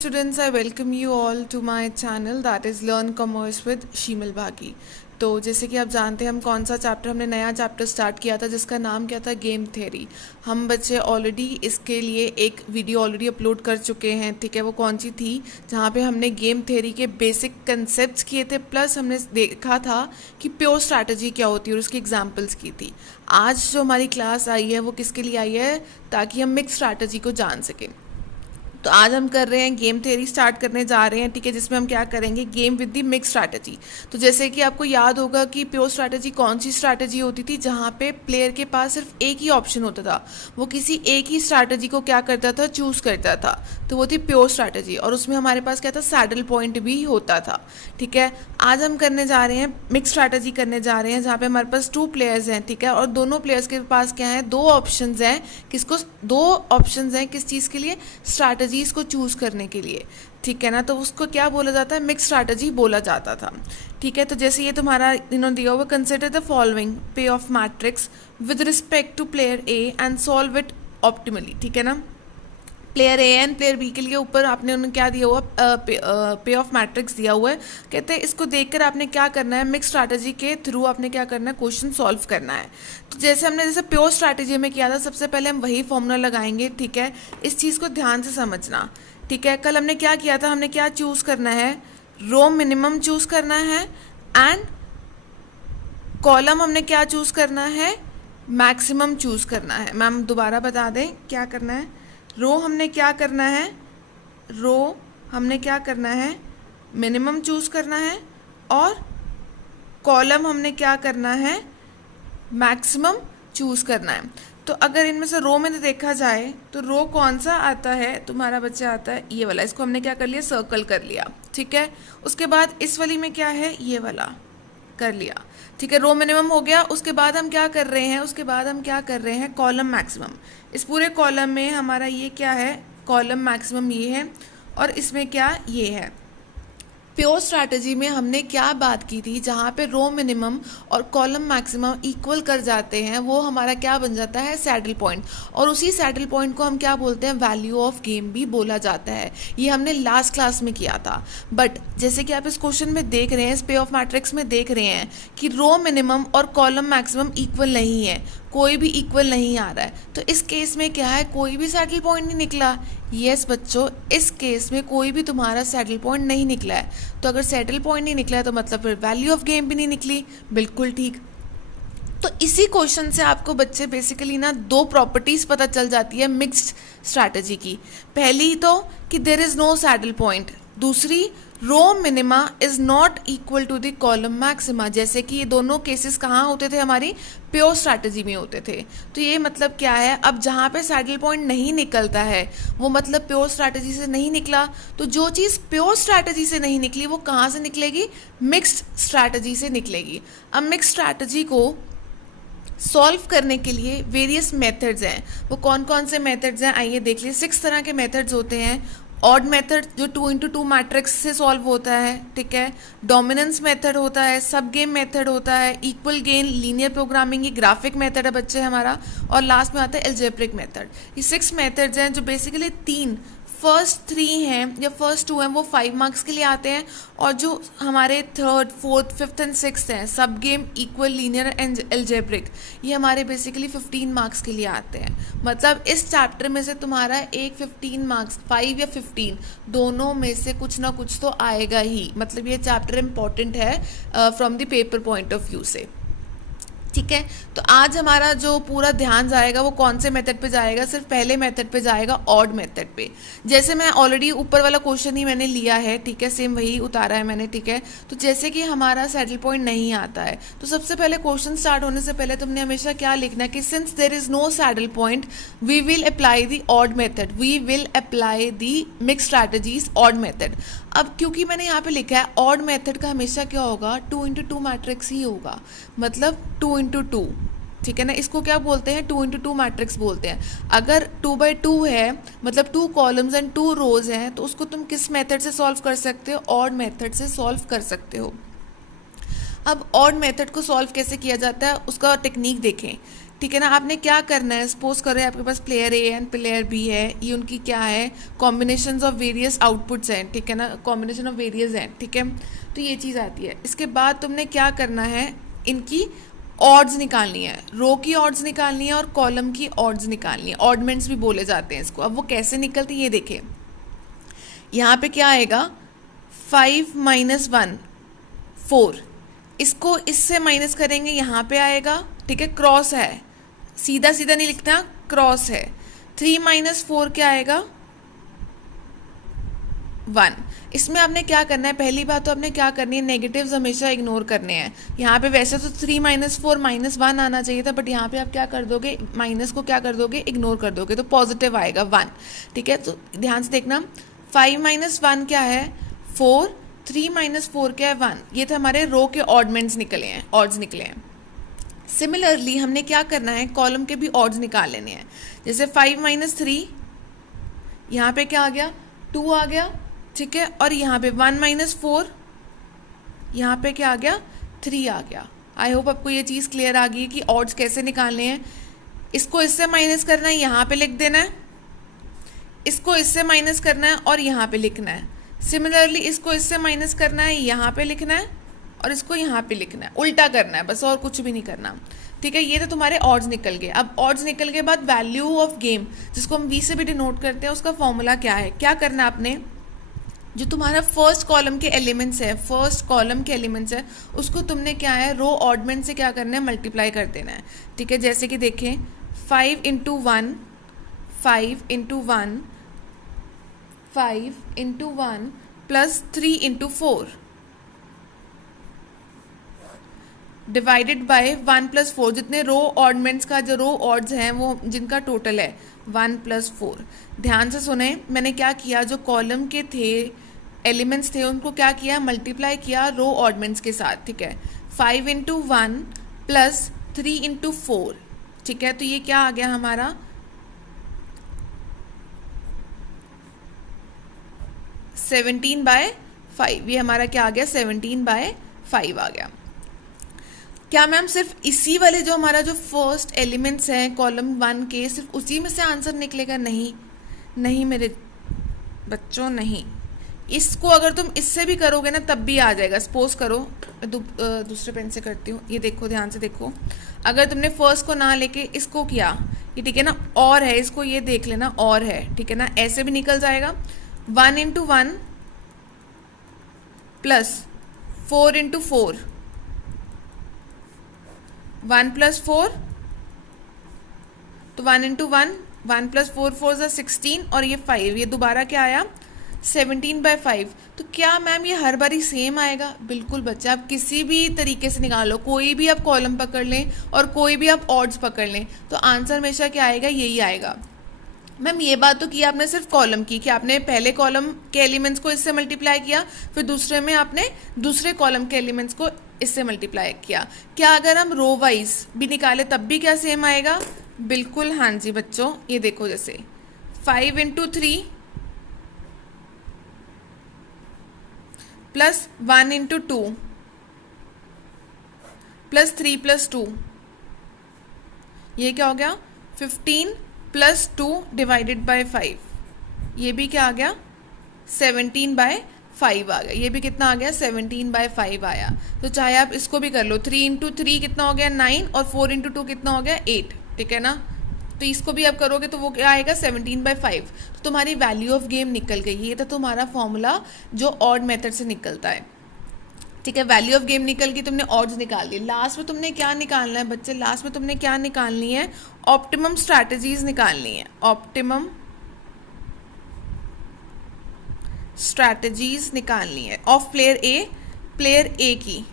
Students, I welcome you all to my channel that is Learn Commerce with शीमल भागी। तो जैसे कि आप जानते हैं हम कौन सा चैप्टर हमने नया चैप्टर स्टार्ट किया था जिसका नाम क्या था, गेम थ्योरी। हम बच्चे ऑलरेडी इसके लिए एक वीडियो ऑलरेडी अपलोड कर चुके हैं, ठीक है। वो कौन सी थी, जहाँ पे हमने गेम थ्योरी के बेसिक कंसेप्ट्स किए थे, प्लस हमने देखा था कि प्योर स्ट्रैटेजी क्या होती है और उसकी एग्जांपल्स की थी। आज जो हमारी क्लास आई है वो किसके लिए आई है, ताकि हम मिक्स स्ट्रैटेजी को जान सकें। तो आज हम कर रहे हैं गेम थ्योरी स्टार्ट करने जा रहे हैं, ठीक है, जिसमें हम क्या करेंगे, game with the mix strategy. तो जैसे कि आपको याद होगा कि प्योर स्ट्रैटेजी कौन सी स्ट्रैटेजी होती थी, जहाँ पे प्लेयर के पास सिर्फ एक ही ऑप्शन होता था, वो किसी एक ही स्ट्रैटेजी को क्या करता था, चूज करता था। तो वो थी प्योर स्ट्रैटेजी, और उसमें हमारे पास क्या था, सैडल पॉइंट भी होता था, ठीक है। आज हम करने जा रहे हैं मिक्स स्ट्रैटेजी करने जा रहे हैं, जहाँ पे हमारे पास 2 प्लेयर्स हैं, ठीक है, और दोनों प्लेयर्स के पास क्या है, 2 ऑप्शंस हैं। दो ऑप्शंस हैं किस चीज़ के लिए, स्ट्रैटेजीज को चूज करने के लिए, ठीक है ना। तो उसको क्या बोला जाता है, मिक्स स्ट्रैटेजी बोला जाता था, ठीक है। तो जैसे ये तुम्हारा दिया हुआ, consider the following payoff matrix with respect to player A and solve it optimally, ठीक है ना। Player A and player B के लिए ऊपर आपने उन्हें क्या दिया हुआ, पे ऑफ मैट्रिक्स दिया हुआ है। कहते हैं इसको देखकर आपने क्या करना है, मिक्स स्ट्रैटेजी के थ्रू आपने क्या करना है, क्वेश्चन सॉल्व करना है। तो जैसे प्योर स्ट्रैटेजी में किया था, सबसे पहले हम वही फॉर्मूला लगाएंगे, ठीक है। इस चीज़ को ध्यान से समझना, ठीक है। कल हमने क्या किया था, हमने क्या चूज़ करना है, रो मिनिमम चूज़ करना है, एंड कॉलम हमने क्या चूज़ करना है, मैक्सिमम चूज़ करना है। मैम दोबारा बता दें क्या करना है, रो हमने क्या करना है, रो हमने क्या करना है, मिनिमम चूज करना है, और कॉलम हमने क्या करना है, मैक्सिमम चूज करना है। तो अगर इनमें से रो में देखा जाए तो रो कौन सा आता है, तुम्हारा बच्चा आता है ये वाला, इसको हमने क्या कर लिया, सर्कल कर लिया, ठीक है। उसके बाद इस वाली में क्या है, ये वाला कर लिया, ठीक है। रो मिनिमम हो गया। उसके बाद हम क्या कर रहे हैं, कॉलम मैक्सिमम। इस पूरे कॉलम में हमारा ये क्या है, कॉलम मैक्सिमम ये है, और इसमें क्या ये है। प्योर स्ट्रैटेजी में हमने क्या बात की थी, जहाँ पे रो मिनिमम और कॉलम मैक्सिमम इक्वल कर जाते हैं, वो हमारा क्या बन जाता है, सैडल पॉइंट। और उसी सैडल पॉइंट को हम क्या बोलते हैं, वैल्यू ऑफ गेम भी बोला जाता है। ये हमने लास्ट क्लास में किया था। बट जैसे कि आप इस क्वेश्चन में देख रहे हैं, इस पे ऑफ मैट्रिक्स में देख रहे हैं कि रो मिनिमम और कॉलम मैक्सिमम इक्वल नहीं है, कोई भी इक्वल नहीं आ रहा है। तो इस केस में क्या है, कोई भी सैडल पॉइंट नहीं निकला। यस बच्चों, इस केस में कोई भी तुम्हारा सैडल पॉइंट नहीं निकला है। तो अगर सैडल पॉइंट नहीं निकला है तो मतलब फिर वैल्यू ऑफ गेम भी नहीं निकली, बिल्कुल ठीक। तो इसी क्वेश्चन से आपको बच्चे बेसिकली ना 2 प्रॉपर्टीज पता चल जाती है मिक्स्ड स्ट्रैटेजी की। पहली तो कि there is no saddle point, दूसरी row minima is not equal to the column maxima. जैसे कि ये दोनों केसेस कहाँ होते थे, हमारी प्योर स्ट्रैटेजी में होते थे। तो ये मतलब क्या है, अब जहाँ पे सैडल पॉइंट नहीं निकलता है वो मतलब प्योर स्ट्रैटेजी से नहीं निकला। तो जो चीज़ प्योर स्ट्रैटेजी से नहीं निकली वो कहाँ से निकलेगी, मिक्स्ड स्ट्रैटेजी से निकलेगी। अब मिक्स्ड स्ट्रैटेजी को सॉल्व करने के लिए वेरियस मेथड्स हैं। वो कौन कौन से मेथड्स हैं, आइए देख लीजिए। 6 तरह के मेथड्स होते हैं। ऑड मेथड जो 2x2 मैट्रिक्स से सॉल्व होता है, ठीक है। डोमिनेंस मेथड होता है, सब गेम मेथड होता है, इक्वल गेन, लीनियर प्रोग्रामिंग, ये ग्राफिक मेथड है बच्चे हमारा, और लास्ट में आता है एल्जेब्रिक मेथड। ये 6 मेथड्स हैं जो बेसिकली 3 फर्स्ट 3 हैं या फर्स्ट 2 हैं वो 5 मार्क्स के लिए आते हैं, और जो हमारे 3rd 4th 5th and 6th हैं, सब game, equal, linear and algebraic, ये हमारे बेसिकली 15 मार्क्स के लिए आते हैं। मतलब इस चैप्टर में से तुम्हारा एक 15 मार्क्स, 5 या 15 दोनों में से कुछ ना कुछ तो आएगा ही। मतलब ये चैप्टर इंपॉर्टेंट है from the paper point of view से, ठीक है। तो आज हमारा जो पूरा ध्यान जाएगा वो कौन से मेथड पे जाएगा, सिर्फ पहले मेथड पे जाएगा, ऑड मेथड पे। जैसे मैं ऑलरेडी ऊपर वाला क्वेश्चन ही मैंने लिया है, ठीक है, सेम वही उतारा है मैंने, ठीक है। तो जैसे कि हमारा सैडल पॉइंट नहीं आता है, तो सबसे पहले क्वेश्चन स्टार्ट होने से पहले तुमने हमेशा क्या लिखना है कि since there is no saddle point we will apply the odd method, we will apply the mix strategies odd method. अब क्योंकि मैंने यहाँ पे लिखा है ऑड मेथड का हमेशा क्या होगा, 2x2 मैट्रिक्स ही होगा, मतलब 2x2, ठीक है ना। इसको क्या बोलते हैं, 2x2 मैट्रिक्स बोलते हैं। अगर 2x2 है मतलब 2 कॉलम्स एंड 2 रोज हैं, तो उसको तुम किस मेथड से सॉल्व कर सकते हो, ऑड मेथड से सॉल्व कर सकते हो। अब ऑड मेथड को सॉल्व कैसे किया जाता है उसका टेक्निक देखें। ठीक है ना। आपने क्या करना है, सपोज करो आपके पास player A and player B है, ये उनकी क्या है, कॉम्बिनेशन ऑफ वेरियस आउटपुट्स हैं, ठीक है ना, कॉम्बिनेशन ऑफ वेरियस हैं, ठीक है। तो ये चीज़ आती है। इसके बाद तुमने क्या करना है, इनकी ऑड्स निकालनी है, रो की ऑड्स निकालनी है और कॉलम की ऑड्स निकालनी है, ऑडमेंट्स भी बोले जाते हैं इसको। अब वो कैसे निकलती है ये देखें, यहाँ पे क्या आएगा, 5 माइनस 1 4, इसको इससे माइनस करेंगे, यहाँ पे आएगा, ठीक है, क्रॉस है, सीधा सीधा नहीं लिखता, क्रॉस है। 3 माइनस 4 क्या आएगा, 1। इसमें आपने क्या करना है, पहली बात तो आपने क्या करनी है, नेगेटिव्स हमेशा इग्नोर करने हैं। यहाँ पे वैसे तो 3 माइनस 4 माइनस 1 आना चाहिए था, बट यहाँ पे आप क्या कर दोगे, माइनस को क्या कर दोगे, इग्नोर कर दोगे, तो पॉजिटिव आएगा 1, ठीक है। तो ध्यान से देखना, 5 माइनस 1 क्या है, 4, 3 माइनस 4 क्या है, 1। ये थे हमारे रो के ऑडमेंट्स निकले हैं, ऑड्स निकले हैं। सिमिलरली हमने क्या करना है, कॉलम के भी ऑड्स निकाल लेने हैं। जैसे 5 माइनस 3, यहाँ पे क्या आ गया, 2 आ गया, ठीक है। और यहाँ पे 1 माइनस 4, यहाँ पे क्या आ गया, 3 आ गया। आई होप आपको ये चीज़ क्लियर आ गई है कि ऑड्स कैसे निकालने हैं। इसको इससे माइनस करना है, यहाँ पे लिख देना है, इसको इससे माइनस करना है और यहाँ पे लिखना है। सिमिलरली इसको इससे माइनस करना है, यहाँ पे लिखना है और इसको यहाँ पे लिखना है, उल्टा करना है बस, और कुछ भी नहीं करना, ठीक है। ये तो तुम्हारे ऑड्स निकल गए। अब ऑड्स निकल के बाद वैल्यू ऑफ गेम, जिसको हम वी से भी डिनोट करते हैं, उसका फॉर्मूला क्या है, क्या करना है आपने, जो तुम्हारा फर्स्ट कॉलम के एलिमेंट्स है, फर्स्ट कॉलम के एलिमेंट्स है, उसको तुमने क्या है, रो ऑडमेंट से क्या करना है, मल्टीप्लाई कर देना है, ठीक है। जैसे कि देखें, 5 into 1, 5 into 1, 5 into 1 plus 3 into 4 divided by 1 plus 4, जितने रो ऑडमेंट्स का जो रो ऑड्स हैं वो जिनका टोटल है 1 प्लस 4। ध्यान से सुने, मैंने क्या किया, जो कॉलम के थे एलिमेंट्स थे उनको क्या किया, मल्टीप्लाई किया रो ऑडमेंट्स के साथ, ठीक है। 5 इंटू 1 प्लस 3 इंटू 4, ठीक है। तो ये क्या आ गया हमारा, 17/5, ये हमारा क्या आ गया, 17/5 आ गया। क्या मैम सिर्फ इसी वाले जो हमारा जो फर्स्ट एलिमेंट्स हैं कॉलम 1 के, सिर्फ उसी में से आंसर निकलेगा, नहीं नहीं मेरे बच्चों, नहीं। इसको अगर तुम इससे भी करोगे ना तब भी आ जाएगा। सपोज करो, दूसरे पेन से करती हूँ, ये देखो ध्यान से देखो, अगर तुमने फर्स्ट को ना लेके इसको किया, ये ठीक है ना, और है, इसको ये देख लेना, और है, ठीक है ना, ऐसे भी निकल जाएगा। 1 इंटू 1 प्लस 4 इंटू 4, 1 प्लस 4, तो 1 इंटू 1, 1 प्लस 4, 4 ज़ा 16, और ये 5, ये दोबारा क्या आया, 17/5। तो क्या मैम ये हर बारी सेम आएगा, बिल्कुल बच्चे, आप किसी भी तरीके से निकालो, कोई भी आप कॉलम पकड़ लें और कोई भी आप ऑड्स पकड़ लें, तो आंसर हमेशा क्या आएगा, यही आएगा। मैम ये बात तो की आपने सिर्फ कॉलम की, कि आपने पहले कॉलम के एलिमेंट्स को इससे मल्टीप्लाई किया, फिर दूसरे में आपने दूसरे कॉलम के एलिमेंट्स को इससे मल्टीप्लाई किया। क्या अगर हम रो वाइज भी निकाले तब भी क्या सेम आएगा, बिल्कुल हाँ जी बच्चों। ये देखो, जैसे 5 into 3 plus 1 into 2 plus 3 plus 2, ये क्या हो गया, 15 प्लस 2 डिवाइडेड बाय 5, ये भी क्या आ गया, 17/5 आ गया। ये भी कितना आ गया, 17/5 आया। तो चाहे आप इसको भी कर लो, 3 इंटू 3 कितना हो गया, 9, और 4 इंटू 2 कितना हो गया, 8, ठीक है ना। तो इसको भी आप करोगे तो वो क्या आएगा, 17/5। तो तुम्हारी वैल्यू ऑफ गेम निकल गई। ये था तुम्हारा फॉर्मूला जो ऑड मेथड से निकलता है, ठीक है। वैल्यू ऑफ गेम निकल गई, तुमने ऑड्स निकाल ली। लास्ट में तुमने क्या निकालना है बच्चे, लास्ट में तुमने क्या निकालनी है, ऑप्टिमम स्ट्रैटेजीज निकालनी है, ऑप्टिमम स्ट्रैटेजीज निकालनी है of player A, player A की।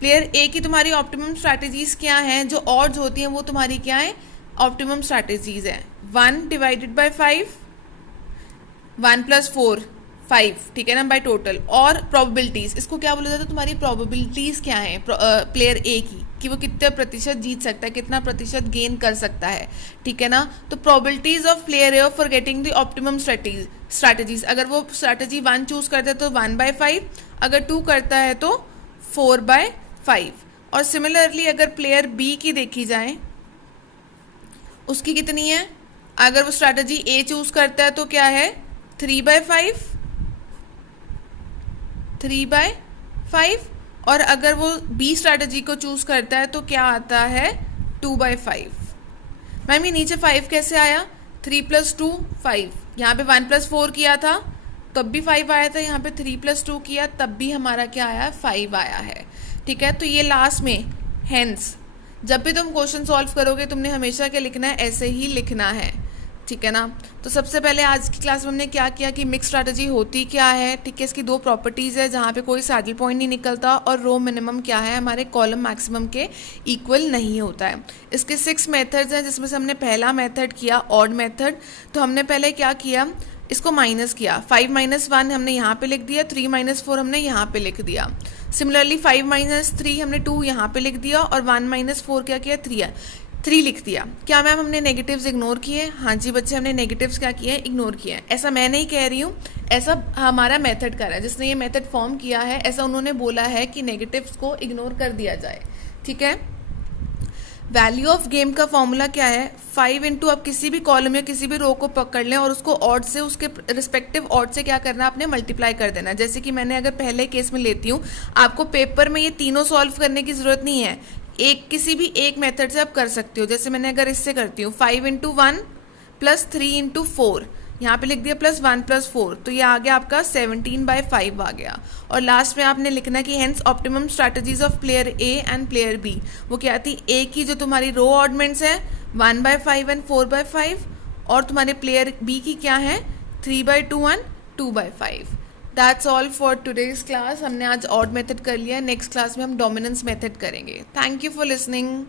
प्लेयर ए की तुम्हारी ऑप्टिमम स्ट्रैटेजीज क्या हैं, जो ऑड्स होती हैं वो तुम्हारी क्या है, ऑप्टिमम स्ट्रैटेजीज है। 1 डिवाइडेड बाय 5, 1 प्लस 4 5, ठीक है ना, बाय टोटल। और प्रोबेबिलिटीज, इसको क्या बोला जाता है, तुम्हारी प्रोबेबिलिटीज क्या है प्लेयर ए की, कि वो कितने प्रतिशत जीत सकता है, कितना प्रतिशत गेन कर सकता है, ठीक है ना। तो probabilities of player A of for getting the optimum strategies, अगर वो स्ट्रैटेजी 1 चूज करता है तो 1/5, अगर 2 करता है तो 4/5, और सिमिलरली अगर प्लेयर बी की देखी जाए, उसकी कितनी है? अगर वो स्ट्रैटेजी ए चूज करता है तो क्या है? 3/5, 3/5। और अगर वो बी स्ट्रैटेजी को चूज करता है तो क्या आता है? 2/5। मैम ये नीचे 5 कैसे आया? 3 + 2 5। यहाँ पे 1 + 4 किया था तब भी 5 आया था, यहाँ पे 3 + 2 किया तब भी हमारा क्या आया? 5 आया है। ठीक है, तो ये लास्ट में हेंस जब भी तुम क्वेश्चन सॉल्व करोगे तुमने हमेशा क्या लिखना है? ऐसे ही लिखना है। ठीक है ना। तो सबसे पहले आज की क्लास में हमने क्या किया कि मिक्स स्ट्रैटेजी होती क्या है। ठीक है, इसकी 2 प्रॉपर्टीज़ है जहाँ पे कोई सैडल पॉइंट नहीं निकलता, और रो मिनिमम क्या है? हमारे कॉलम मैक्सिमम के इक्वल नहीं होता है। इसके 6 मेथड्स हैं जिसमें से हमने पहला मेथड किया ऑड मेथड। तो हमने पहले क्या किया? इसको माइनस किया। 5 - 1 हमने यहाँ पे लिख दिया, 3 - 4 हमने यहाँ पे लिख दिया। सिमिलरली 5 - 3 हमने 2 यहाँ पे लिख दिया, और 1 - 4 क्या किया? 3 लिख दिया। क्या मैम हमने नेगेटिव्स इग्नोर किए? हाँ जी बच्चे, हमने नेगेटिव्स क्या किए हैं? इग्नोर किए हैं। ऐसा मैं नहीं कह रही हूँ, ऐसा हमारा मेथड कर रहा है, जिसने ये मेथड फॉर्म किया है ऐसा उन्होंने बोला है कि नेगेटिव्स को इग्नोर कर दिया जाए। ठीक है। वैल्यू ऑफ गेम का फॉर्मूला क्या है? 5 इंटू, आप किसी भी कॉलम या किसी भी रो को पकड़ लें और उसको ऑड से, उसके रिस्पेक्टिव ऑड से क्या करना है? आपने मल्टीप्लाई कर देना। जैसे कि मैंने अगर पहले केस में लेती हूँ, आपको पेपर में ये तीनों सॉल्व करने की ज़रूरत नहीं है, किसी भी एक मेथड से आप कर सकते हो। जैसे मैंने अगर इससे करती हूँ 5 × 1 + 3 × 4, यहाँ पे लिख दिया +1 + 4, तो ये आ गया आपका 17/5 आ गया। और लास्ट में आपने लिखना कि hence optimum strategies of player A and player B. वो क्या थी? ए की जो तुम्हारी रो ऑडमेंट्स है 1/5 एंड 4/5, और तुम्हारे प्लेयर बी की क्या है? 3/2 and 2/5। That's all for today's class. हमने आज ऑड मेथड कर लिया, नेक्स्ट क्लास में हम डोमिनेंस मेथड करेंगे। Thank you for listening.